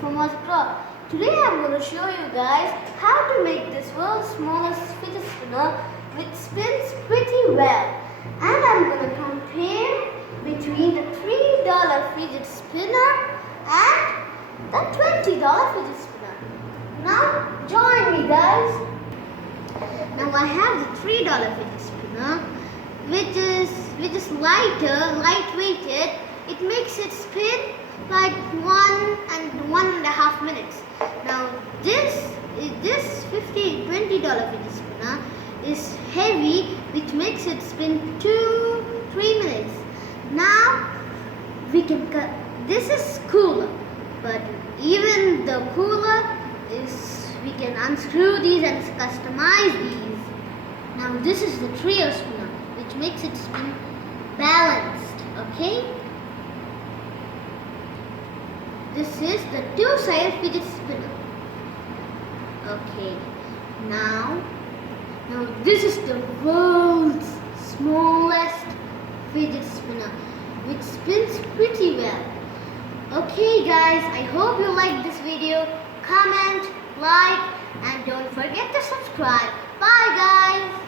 from Ozcraft. Today I'm going to show you guys how to make this world's smallest fidget spinner which spins pretty well. And I'm going to compare between the $3 fidget spinner and the $20 fidget spinner. Now join me guys. Now I have the $3 fidget spinner which is lightweighted. It makes it spin like 1.5 minutes. Now this $20 fidget spinner is heavy, which makes it spin 2-3 minutes. Now we can cut. This is cooler, but even the cooler is we can unscrew these and customize these. Now this is the trio spinner, which makes it spin balanced. Okay. This is the two-sided fidget spinner. Okay, now this is the world's smallest fidget spinner, which spins pretty well. Okay guys, I hope you like this video. Comment, like, and don't forget to subscribe. Bye guys.